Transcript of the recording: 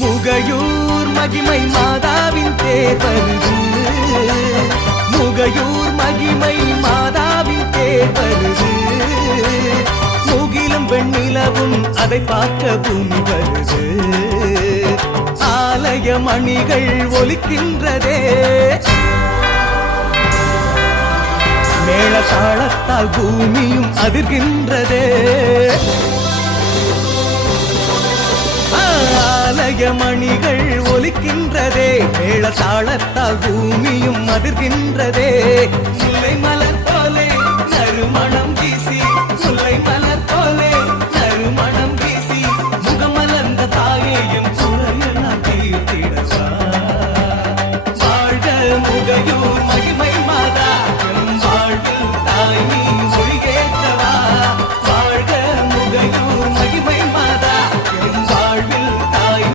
முகையூர் மகிமை மாதாவின் தேர் வருது. முகையூர் மகிமை மாதாவின் தேர் வருது. முகிலும் வெண்ணிலவும் அதை பார்க்க பூமி வருது. ஆலய மணிகள் ஒலிக்கின்றதே, மேள தாளத்தால் பூமியும் அதிர்கின்றதே. ஆலய மணிகள் ஒலிக்கின்றதே, மேள தாளத்தால் பூமியும் அதிர்கின்றதே.